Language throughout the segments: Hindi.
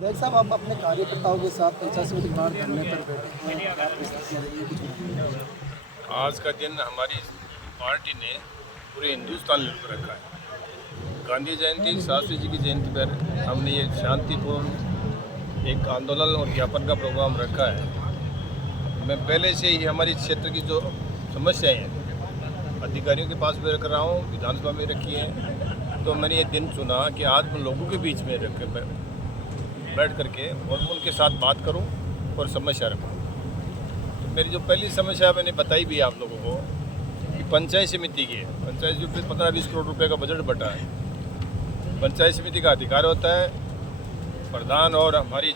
वैद साहब, आप अपने कार्यकर्ताओं के साथ पंचायत समिति बाहर धरने पर बैठे हैं, क्या परिस्थितियाँ रही है, कुछ बताइए। आज का दिन हमारी पार्टी ने पूरे हिंदुस्तान में रखा है। गांधी जयंती, शास्त्री जी की जयंती पर हमने ये शांतिपूर्ण एक आंदोलन और ज्ञापन का प्रोग्राम रखा है। मैं पहले से ही हमारी क्षेत्र की जो समस्याएं हैं अधिकारियों के पास भी रख रहा हूँ, विधानसभा में रखी है। तो मैंने ये दिन चुना कि आज मैं लोगों के बीच में बैठ करके और उनके साथ बात करूं और समस्या रखूं। तो मेरी जो पहली समस्या मैंने बताई भी आप लोगों को कि पंचायत समिति की है। पंचायत जो 15-20 करोड़ रुपए का बजट बटा है। पंचायत समिति का अधिकार होता है प्रधान और हमारे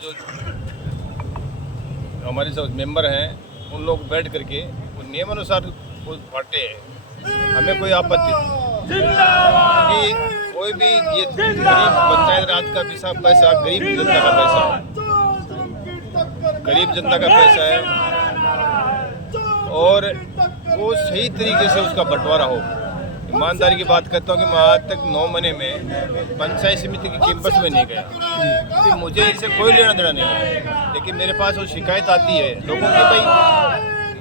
जो मेंबर हैं उन लोग बैठ करके वो नियमानुसार वो बांटे हैं। हमें कोई आपत्ति नहीं कि कोई भी ये गरीब पंचायत राज का पैसा गरीब जनता का पैसा है, गरीब जनता का पैसा है और वो सही तरीके से उसका बंटवारा हो। ईमानदारी की बात करता हूँ कि मैं आज तक 9 महीने में पंचायत समिति के कैंपस में नहीं गया कि मुझे इससे कोई लेना देना नहीं है। लेकिन मेरे पास वो शिकायत आती है लोगों की, भाई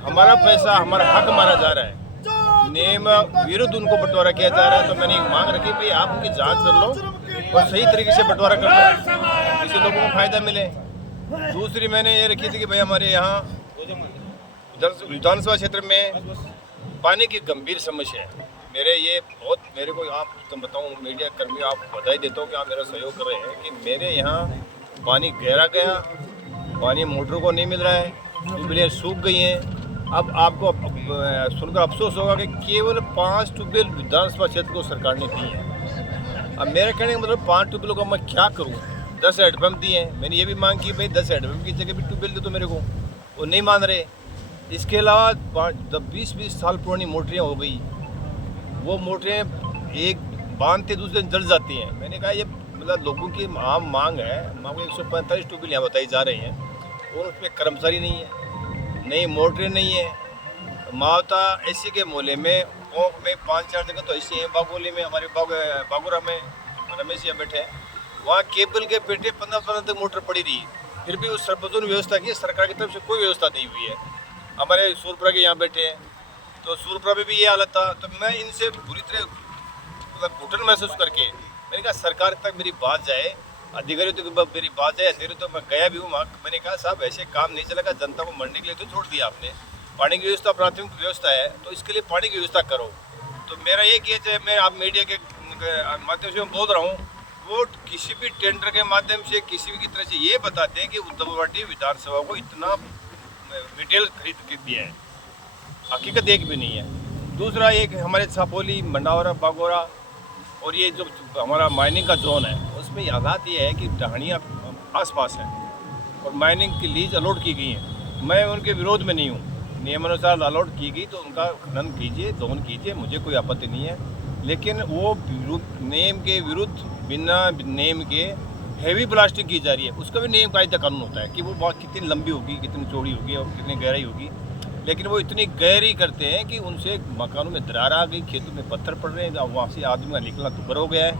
हमारा पैसा, हमारा हक मारा जा रहा है, नियम विरुद्ध उनको बंटवारा किया जा रहा है। तो मैंने एक मांग रखी, भाई आप उनकी जांच कर लो और सही तरीके से बंटवारा कर लो, इससे लोगों को फायदा मिले। दूसरी मैंने ये रखी थी कि भाई हमारे यहाँ विधानसभा क्षेत्र में पानी की गंभीर समस्या है। मेरे को आप बताऊँ, मीडिया कर्मी आप बधाई देता हूँ कि आप मेरा सहयोग कर रहे हैं कि मेरे यहाँ पानी गहरा गया, पानी मोटरों को नहीं मिल रहा है, ट्यूबवेलें सूख गई हैं। अब आपको सुनकर अफसोस होगा कि केवल 5 ट्यूबवेल विधानसभा क्षेत्र को सरकार ने दी है। अब मेरे कहने का मतलब 5 ट्यूबवेलों का मैं क्या करूं? 10 हैंडपम्प दिए हैं। मैंने ये भी मांग की, भाई 10 हैंडपम्प की जगह भी ट्यूबवेल दे तो मेरे को, वो नहीं मान रहे। इसके अलावा 20-20 साल पुरानी मोटरें हो गई, वो मोटरें एक बांधते दूसरे दिन जल जाती हैं। मैंने कहा ये मतलब लोगों की आम मांग है। मांग 145 ट्यूबवेल यहाँ बताई जा रही हैं और उसमें कर्मचारी नहीं है, नई मोटरें नहीं है। मावता एसी के मोहल्ले में 5-4 जगह तो ऐसी हैं। बागोली में हमारे बागोरा में रमेश यहाँ बैठे हैं, वहाँ केबल के पेटे 15 तक मोटर पड़ी रही, फिर भी उस सरपंचों ने व्यवस्था की। सरकार की तरफ से कोई व्यवस्था नहीं हुई है। हमारे सूरपुरा के यहाँ बैठे हैं, तो सूरपुरा में भी ये हालत था। तो मैं इनसे बुरी तरह मतलब घुटन महसूस करके मैंने कहा सरकार तक मेरी बात जाए, अधिकारियों तक मेरी बात जाए। अधिकारियों तो मैं गया भी हूँ वहाँ। मैंने कहा साहब ऐसे काम नहीं चलेगा, जनता को मरने के लिए तो छोड़ दिया आपने। पानी की व्यवस्था प्राथमिक व्यवस्था है, तो इसके लिए पानी की व्यवस्था करो। तो मेरा ये कि मैं आप मीडिया के माध्यम से बोल रहा हूँ, वो किसी भी टेंडर के माध्यम से किसी भी की तरह से ये बताते हैं कि उद्धव पार्टी विधानसभा को इतना मटेरियल खरीद के दिया है, हकीकत एक भी नहीं है। दूसरा एक हमारे छापोली, मंडावरा, बागोरा और ये जो हमारा माइनिंग का जोन है, उसमें हालात ये है कि टहनियाँ आसपास हैं और माइनिंग की लीज अलॉट की गई है। मैं उनके विरोध में नहीं हूँ, नियमानुसार अलॉट की गई तो उनका खनन कीजिए, दोहन कीजिए, मुझे कोई आपत्ति नहीं है। लेकिन वो नियम के विरुद्ध बिना नियम के हैवी ब्लास्टिंग की जा रही है। उसका भी नियम कायदा कानून होता है कि वो बहुत कितनी लंबी होगी, कितनी चौड़ी होगी और कितनी गहराई होगी। लेकिन वो इतनी गहरी करते हैं कि उनसे मकानों में दरार आ गई, खेतों में पत्थर पड़ रहे हैं, वहाँ से आदमी का निकलना दुभर हो गया है।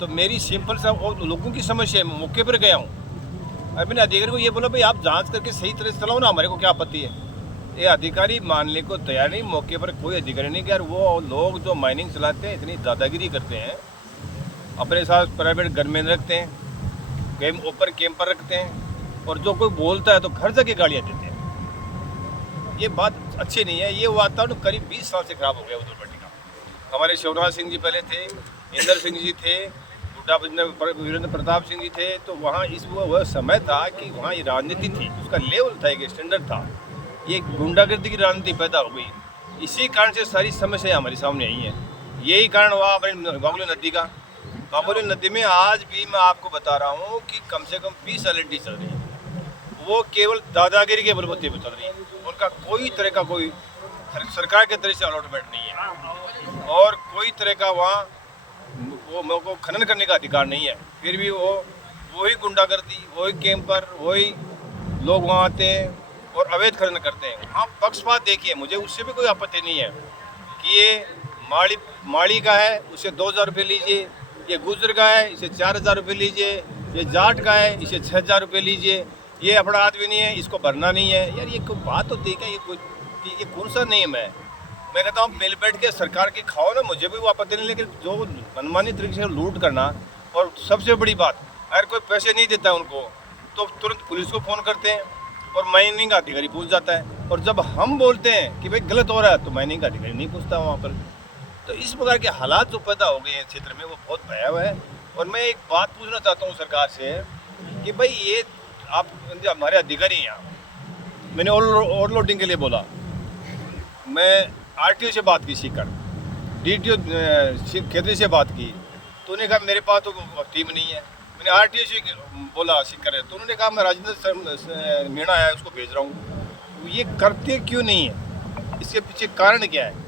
तो मेरी सिंपल सा और लोगों की समस्या है, मैं मौके पर गया हूँ। अब मैंने अधिकारी को ये बोला, भाई आप जांच करके सही तरह से चलाओ ना, हमारे को क्या आपत्ति है। ये अधिकारी मानने को तैयार नहीं, मौके पर कोई अधिकारी नहीं गया। वो लोग जो माइनिंग चलाते हैं इतनी दादागिरी करते हैं, अपने साथ प्राइवेट गनमैन रखते हैं, गेम ओपन कैंपर रखते हैं, और जो कोई बोलता है तो घर जाके गालियाँ देते हैं। ये बात अच्छी नहीं है। ये वातावरण करीब 20 साल से खराब हो गया उद्धव पार्टी का। हमारे शिवराज सिंह जी पहले थे, इंदर सिंह जी थे, वीरेंद्र प्रताप सिंह जी थे। तो वहाँ वह समय था कि वहाँ ये राजनीति थी, उसका लेवल था, एक स्टैंडर्ड था। ये गुंडागर्दी की राजनीति पैदा हो गई। इसी कारण से सारी समस्याएं हमारे सामने आई हैं। यही कारण हुआ हमारी बागोली नदी का। बागोली नदी में आज भी मैं आपको बता रहा हूँ कि कम से कम 20 LNT चल रही है। वो केवल दादागिरी के बलबूते पर चल रही है। उनका कोई तरह का कोई सरकार के तरह से अलॉटमेंट नहीं है और कोई तरह का वहाँ वो खनन करने का अधिकार नहीं है। फिर भी वही गुंडागर्दी, वही कैंपर, वही लोग वहाँ आते हैं और अवैध खनन करते हैं। हाँ, पक्षपात देखिए, मुझे उससे भी कोई आपत्ति नहीं है कि ये माड़ी का है, उसे 2000 रुपये लीजिए, ये गुजर का है, इसे 4000 रुपये लीजिए, ये जाट का है, इसे 6,000 रुपये लीजिए, ये अपना आदमी नहीं है, इसको भरना नहीं है। यार ये कोई बात होती है क्या? ये कौन सा नियम है? मैं कहता हूँ मिल बैठ के सरकार की खाओ ना, मुझे भी वो आपत्ति नहीं, लेकिन जो मनमानी तरीके से लूट करना। और सबसे बड़ी बात, अगर कोई पैसे नहीं देता है उनको तो तुरंत पुलिस को फ़ोन करते हैं और माइनिंग का अधिकारी पूछ जाता है। और जब हम बोलते हैं कि भाई गलत हो रहा है तो माइनिंग का अधिकारी नहीं पूछता वहाँ पर। तो इस प्रकार के हालात जो पैदा हो गए हैं क्षेत्र में वो बहुत भयावह है। और मैं एक बात पूछना चाहता हूँ सरकार से कि भाई ये आप हमारे अधिकारी हैं यहाँ, मैंने ओवरलोडिंग के लिए बोला, मैं आरटीओ से बात की सीकर, डीटीओ खेतरी से बात की, तो उन्होंने कहा मेरे पास तो टीम नहीं है। मैंने आरटीओ से बोला सीकर है, तो उन्होंने कहा मैं राजेंद्र मीणा है उसको भेज रहा हूँ। ये करते क्यों नहीं है? इसके पीछे कारण क्या है?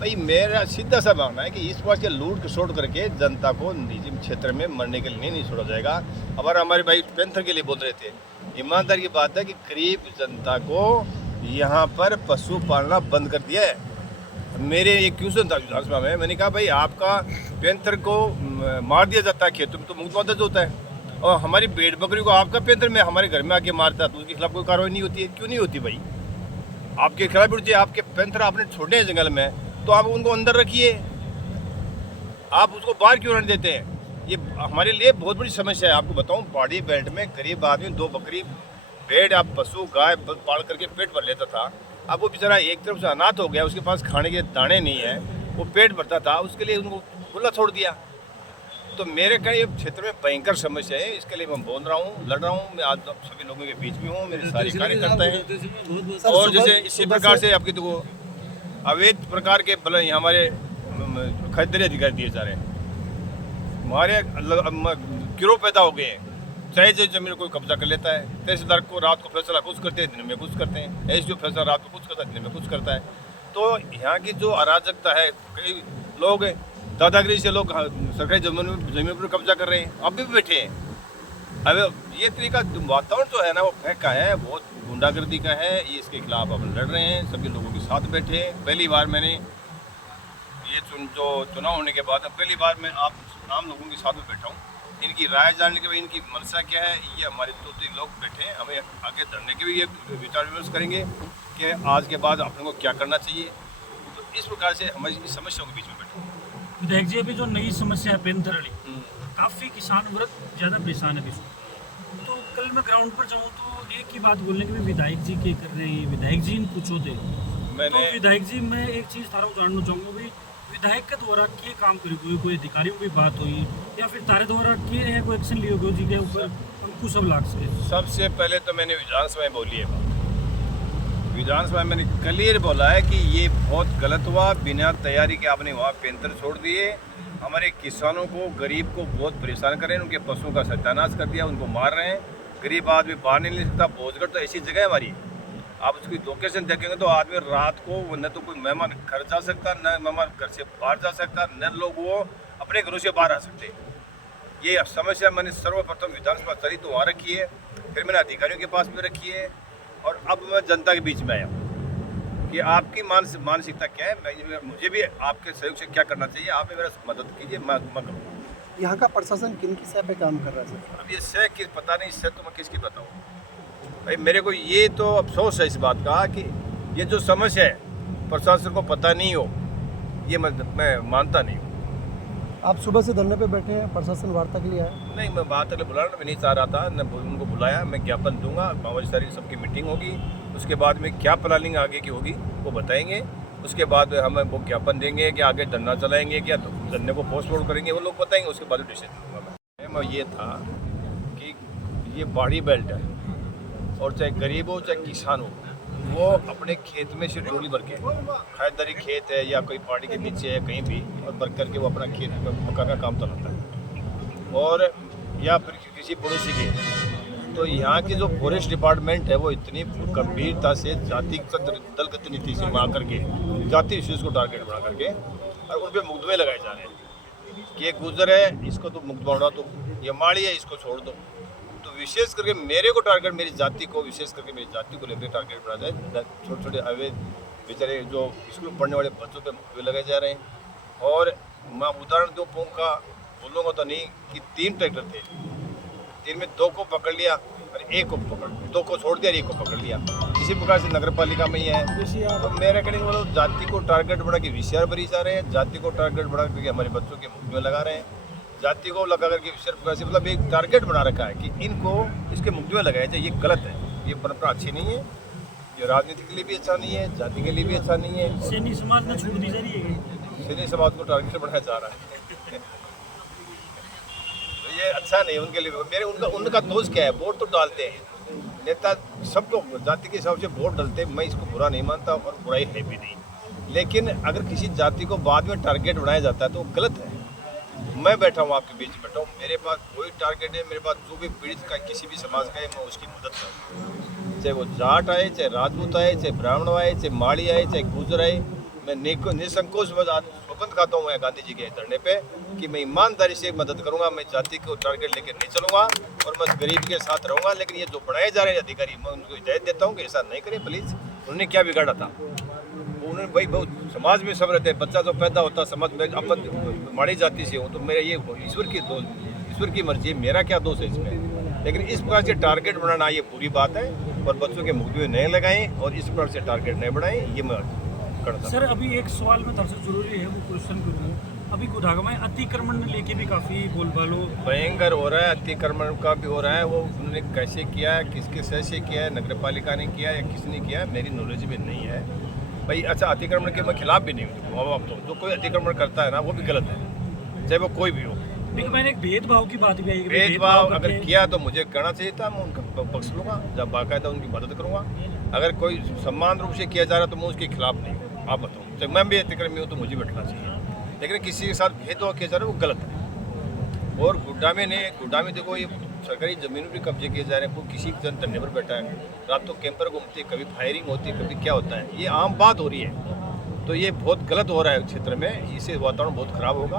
भाई मेरा सीधा सा मानना है कि इस बात के लूट खसोट करके जनता को निजी क्षेत्र में मरने के लिए नहीं छोड़ा जाएगा। अब हमारे भाई पेंथर के लिए बोल रहे थे, ईमानदारी की बात है कि गरीब जनता को यहाँ पर पशु पालना बंद कर दिया है। मेरे एक क्वेश्चन था विधानसभा में, मैंने कहा भाई आपका पेंथर को मार दिया जाता है खेतों में तो मुक्त मदद होता है, और हमारी भेड़ बकरी को आपका पेंथर में हमारे घर में आके मारता है तो उसके खिलाफ कोई कार्रवाई नहीं होती है? क्यों नहीं होती भाई? आपके खिलाफ होती है। आपके पेंथर आपने छोड़े हैं जंगल में तो आप उनको अंदर रखिए, आप उसको बाहर क्यों नहीं देते हैं? ये हमारे लिए बहुत बड़ी समस्या है। आपको बताऊं, पहाड़ी बेल्ट में गरीब आदमी 2 बकरी भेड़ आप पशु गाय पाल करके पेट भर लेता था। अब वो बेचारा एक तरफ से अनाथ हो गया, उसके पास खाने के दाने नहीं है, वो पेट भरता था, उसके लिए उनको खुला छोड़ दिया। तो मेरे का ये क्षेत्र में भयंकर समस्या है, इसके लिए मैं बोल रहा हूँ, लड़ रहा हूँ। मैं आज सभी लोगों के बीच में हूँ, मेरे सारे कार्यकर्ता हैं। और जैसे इसी प्रकार से आपकी तो अवैध प्रकार के हमारे खरीदारी अधिकारी दिए जा रहे हैं, हमारे गिरोह पैदा हो गए हैं। चाहे जो जमीन कोई कब्जा कर लेता है, तहसीलदार को रात को फैसला कुछ करते हैं, दिन में कुछ करते हैं, एसडीओ फैसला रात को कुछ करता है, दिन में कुछ करता है। तो यहाँ की जो अराजकता है, कई लोग दादागिरी से लोग सरकारी जमीन पर कब्जा कर रहे हैं, अभी भी बैठे हैं। अब ये तरीका वातावरण जो है ना वो फेंक का है, बहुत गुंडागर्दी का है। ये इसके खिलाफ हम लड़ रहे हैं, सभी लोगों के साथ बैठे हैं। पहली बार मैंने ये जो चुनाव होने के बाद पहली बार मैं आप आम लोगों के साथ में बैठा हूँ, इनकी राय जानने के बाद इनकी मनसा क्या है, ये हमारे 2-3 लोग बैठे हैं। हमें आगे धरने के भी ये विचार विमर्श करेंगे कि आज के बाद अपने को क्या करना चाहिए। तो इस प्रकार से हमारी इस समस्याओं के बीच में बैठे हैं। विधायक जी, अभी जो नई समस्या है पेंथर वाली, काफ़ी किसान वर्ग ज़्यादा परेशान है इसको। तो कल मैं ग्राउंड पर जाऊँ तो एक ही बात बोलने के भी विधायक जी क्या कर रहे हैं, विधायक जी इन पूछो थे। तो विधायक जी मैं एक चीज़ तारा जानना चाहूँगा भी विधायक के द्वारा क्या काम करी, कोई अधिकारियों की बात हुई या फिर तारे द्वारा किए रहे कोई एक्शन लियो गयो जी के ऊपर अंकुश अब लाग सके? सबसे पहले तो मैंने विधानसभा में बोली है बात, विधानसभा में मैंने क्लियर बोला है कि ये बहुत गलत हुआ। बिना तैयारी के आपने वहाँ पेंथर छोड़ दिए, हमारे किसानों को गरीब को बहुत परेशान कर रहे हैं, उनके पशुओं का सत्यानाश कर दिया, उनको मार रहे हैं। गरीब आदमी बाहर नहीं ले सकता। भोजगढ़ तो ऐसी जगह है हमारी, आप उसकी लोकेशन देखेंगे तो आदमी रात को न तो कोई मेहमान घर जा सकता, न मेहमान घर से बाहर जा सकता, न लोग वो अपने घरों से बाहर आ सकते। ये समस्या मैंने सर्वप्रथम विधानसभा चली तो वहाँ रखी है, फिर मैंने अधिकारियों के पास भी रखी है, और अब मैं जनता के बीच में आया हूँ कि आपकी मानसिकता क्या है, मुझे भी आपके सहयोग से क्या करना चाहिए, आप मेरा मदद कीजिए, मैं करूँगा। यहाँ का प्रशासन किन की सह पे काम कर रहा है सर? अब ये सह किस पता नहीं, सह तो मैं किसकी बताऊँ भाई। मेरे को ये तो अफसोस है इस बात का कि ये जो समस्या है प्रशासन को पता नहीं हो, ये मैं मानता नहीं हूँ। आप सुबह से धरने पे बैठे हैं, प्रशासन वार्ता के लिए आए? नहीं, मैं वार्ता के लिए बुलाना मैं नहीं चाह रहा था, न उनको बुलाया। मैं ज्ञापन दूंगा, 5 तारीख सबकी मीटिंग होगी, उसके बाद में क्या प्लानिंग आगे की होगी वो बताएंगे। उसके बाद हमें वो ज्ञापन देंगे कि आगे धरना चलाएंगे क्या धरने को पोस्टपोन करेंगे, वो लोग बताएंगे, उसके बाद डिसीजन लूँगा मैं। ये था कि ये पहाड़ी बेल्ट है, और चाहे गरीब हो चाहे किसान हो, वो अपने खेत में से डोली भर के, खरीदारी खेत है या कोई पहाड़ी के नीचे है कहीं भी, और भर करके वो अपना खेत में मकान का काम चलाता है, और या फिर किसी पड़ोसी के। तो यहाँ की जो फॉरेस्ट डिपार्टमेंट है वो इतनी गंभीरता से जातिगत दलगत नीति से मार करके, जाति विशेष को टारगेट बना करके, और उन पर मुकदमे लगाए जा रहे हैं कि ये गुजर है, इसको तो मुक्त बनाओ, तो ये माड़ी है, इसको छोड़ दो। तो विशेष करके मेरे को टारगेट, मेरी जाति को, विशेष करके मेरी जाति को लेकर टारगेट बना जाए। छोटे छोटे अवैध बेचारे जो स्कूल पढ़ने वाले बच्चों पे मुकदमे लगाए जा रहे हैं। और मैं उदाहरण दूँ, बोलूँगा तो नहीं कि 3 ट्रैक्टर थे, 3 में 2 को पकड़ लिया और 1 को पकड़ 2 को छोड़ दिया और 1 को पकड़ लिया। इसी प्रकार से नगर पालिका में ही है। तो मेरा कहने का मतलब जाति को टारगेट बना के VCR भरी जा रहे हैं, जाति को टारगेट बना के हमारे बच्चों के मुख में लगा रहे हैं, जाति को लगा करके VCR प्रकार से मतलब एक टारगेट बना रखा है कि इनको इसके मुख में लगाया जाए। ये गलत है, ये परंपरा अच्छी नहीं है, ये राजनीति के लिए भी अच्छा नहीं है, जाति के लिए भी अच्छा नहीं है। सैनी समाज में छूट दी जा रही है, सैनी समाज को टारगेट बनाया जा रहा है। तो ये अच्छा नहीं उनके लिए। मेरे उनका दोष क्या है? वोट तो डालते हैं नेता, सबको जाति के हिसाब से वोट डालते हैं। मैं इसको बुरा नहीं मानता और बुराई है भी नहीं, लेकिन अगर किसी जाति को बाद में टारगेट बनाया जाता है तो वो गलत है। मैं बैठा हूँ, आपके बीच बैठा हूँ, मेरे पास कोई टारगेट है, मेरे पास जो भी पीड़ित का किसी भी समाज का है मैं उसकी मदद करूँ, चाहे वो जाट आए, चाहे राजपूत आए, चाहे ब्राह्मण आए, चाहे माली आए, चाहे गुजर आए। मैं निसंकोच सौगंध खाता हूँ गांधी जी के धरने पे कि मैं ईमानदारी से मदद करूंगा, मैं जाति को टारगेट लेकर नहीं चलूंगा और मैं गरीब के साथ रहूंगा। लेकिन ये जो बनाए जा रहे हैं अधिकारी, मैं उनको हिदायत देता हूँ कि ऐसा नहीं करें प्लीज़। उन्होंने क्या बिगाड़ा था? उन्होंने भाई बहुत समाज में सब रहते हैं, बच्चा जो पैदा होता समाज में, अब माड़ी जाति से हूँ तो मेरा ये ईश्वर की मर्जी है, मेरा क्या दोष है इसमें? लेकिन इस प्रकार से टारगेट बनाना ये पूरी बात है और बच्चों के मुख में नहीं लगाएं और इस प्रकार से टारगेट नहीं बढ़ाएं, ये मैं करता। सर अभी एक सवाल में सबसे जरूरी है वो क्वेश्चन करूँ, अभी गुदागा में अतिक्रमण लेके भी काफ़ी बोलबालो भयंकर हो रहा है, अतिक्रमण का भी हो रहा है। वो उन्होंने कैसे किया है, किसके सह से किया है, नगर पालिका ने किया या किसने किया है, मेरी नॉलेज में नहीं है भाई। अच्छा, अतिक्रमण के मैं खिलाफ भी नहीं हूँ, अब तो जो कोई अतिक्रमण करता है ना वो भी गलत है, चाहे वो कोई भी हो। लेकिन मैंने एक भेदभाव की बात भी आई, भेदभाव अगर किया तो मुझे करना चाहिए था, मैं उनका पक्ष लूँगा, जब बाकायदा उनकी मदद करूँगा। अगर कोई सम्मान रूप से किया जा रहा है तो मैं उसके खिलाफ नहीं हूँ। आप बताओ, चाहे मैं भी अतिक्रमी हूँ तो मुझे बैठना चाहिए, लेकिन किसी के साथ भेदभाव किया जा रहा है वो गलत है। और गुड्डा में देखो ये सरकारी ज़मीन भी कब्जे किए जा रहे हैं, वो किसी जनता निर्भर बैठा है, रात को कैंपर घूमते, कभी फायरिंग होती है, कभी क्या होता है, ये आम बात हो रही है। तो ये बहुत गलत हो रहा है क्षेत्र में, इससे वातावरण बहुत ख़राब होगा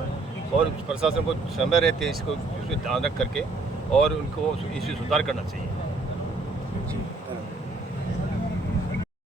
और प्रशासन को समय रहते हैं इसको ध्यान रख करके और उनको इसे सुधार करना चाहिए।